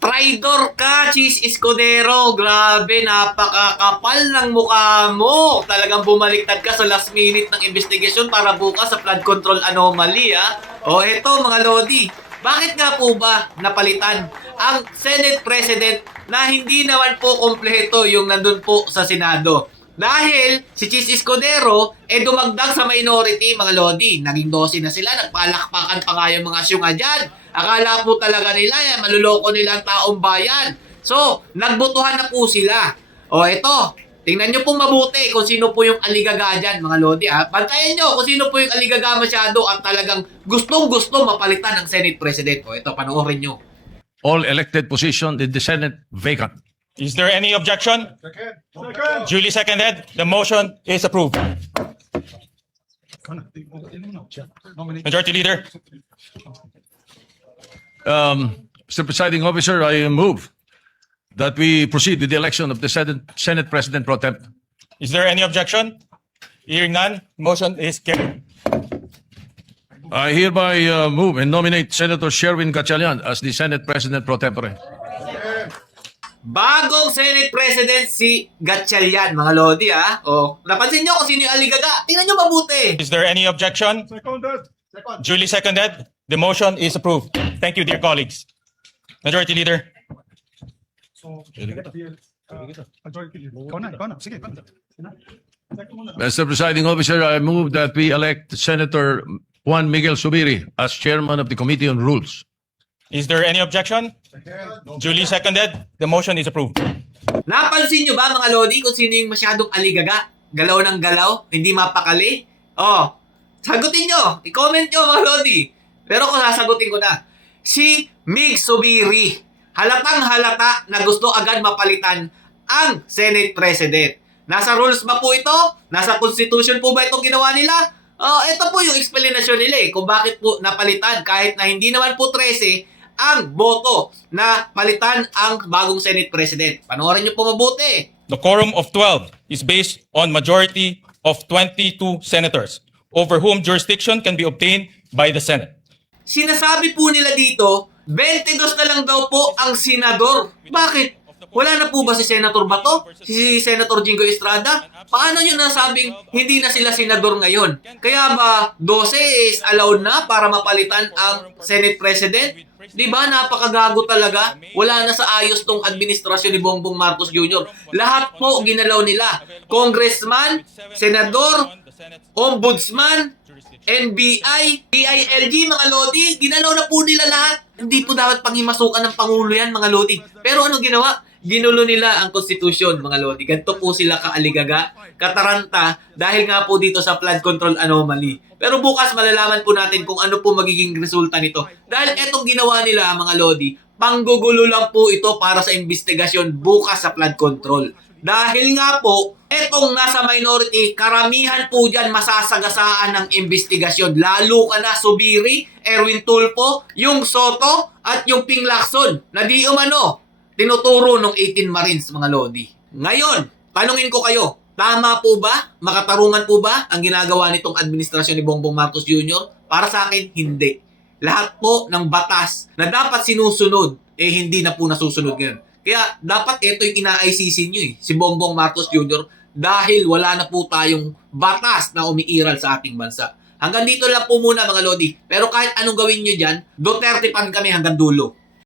Traidor ka, Cheese Escudero. Grabe, napakakapal ng mukha mo. Talagang bumaliktad ka sa last minute ng investigasyon para bukas sa flood control anomaly, ha? O eto, mga Lodi. Bakit nga po ba napalitan ang Senate President na hindi naman po kompleto yung nandun po sa Senado? Dahil si Cheese Escudero dumagdag sa minority, mga Lodi. Naging 12 na sila, nagpalakpakan pa nga yung mga syunga dyan. Akala po talaga nila, maluloko nila ang taong bayan. So, nagbotohan na po sila. O eto, tingnan nyo pong mabuti kung sino po yung aligaga dyan, mga Lodi. Bantayan nyo kung sino po yung aligaga masyado at talagang gustong-gusto mapalitan ng Senate President. O eto, panoorin nyo. All elected position in the Senate vacant. Is there any objection? Duly seconded. The motion is approved. Majority Leader. Mr. Presiding Officer, I move that we proceed with the election of the Senate President Pro Tem. Is there any objection? Hearing none, motion is carried. I hereby move and nominate Senator Sherwin Gatchalian as the Senate President Pro Tempore. Bagong Senate President si Gatchalian, mga Lodi, ha? O, napansin nyo kung sino yung aligaga. Tingnan nyo mabuti. Is there any objection? Duly seconded. The motion is approved. Thank you, dear colleagues. Majority Leader. Mr. Presiding Officer, I move that we elect Senator Juan Miguel Subiri as Chairman of the Committee on Rules. Is there any objection? Duly seconded. The motion is approved. Napansin nyo ba, mga Lodi, kung sino yung masyadong aligaga? Galaw ng galaw? Hindi mapakali? O, sagutin nyo. I-comment nyo, mga Lodi. Pero kung sasagutin ko na, si Mig Subiri, halatang halata na gusto agad mapalitan ang Senate President. Nasa rules ba po ito? Nasa Constitution po ba itong ginawa nila? Ito po yung explanation nila kung bakit po napalitan kahit na hindi naman po 13 ang boto na palitan ang bagong Senate President. Panoorin nyo po mabuti. The quorum of 12 is based on majority of 22 senators over whom jurisdiction can be obtained by the Senate. Sinasabi po nila dito, 22 na lang daw po ang senador. Bakit? Wala na po ba si Senator Bato? Si Senator Jingo Estrada? Paano nyo nasabing hindi na sila senador ngayon? Kaya ba 12 is allowed na para mapalitan ang Senate President? Diba napakagago talaga? Wala na sa ayos tong administrasyon ni Bongbong Marcos Jr. Lahat po ginalaw nila. Congressman, Senador, Ombudsman, NBI, DILG, mga Lodi, ginalaw na po nila lahat. Hindi po dapat panghimasukan ng Pangulo yan, mga Lodi. Pero ano ginawa? Ginulo nila ang Constitution, mga Lodi. Ganito po sila kaaligaga, kataranta, dahil nga po dito sa flood control anomaly. Pero bukas malalaman po natin kung ano po magiging resulta nito. Dahil etong ginawa nila, mga Lodi, panggugulo lang po ito para sa investigasyon bukas sa flood control. Dahil nga po, etong nasa minority, karamihan po dyan masasagasaan ng investigasyon. Lalo ka na Subiri, Erwin Tulfo, yung Soto, at yung Ping Lacson, na di umano, tinuturo ng 18 Marines, mga Lodi. Ngayon, tanungin ko kayo, tama po ba? Makatarungan po ba ang ginagawa nitong administrasyon ni Bongbong Marcos Jr.? Para sa akin, hindi. Lahat po ng batas na dapat sinusunod, hindi na po nasusunod ngayon. Kaya dapat ito yung ina-ICC nyo si Bongbong Marcos Jr. dahil wala na po tayong batas na umiiral sa ating bansa. Hanggang dito lang po muna, mga Lodi. Pero kahit anong gawin nyo dyan, Duterte pan kami hanggang dulo.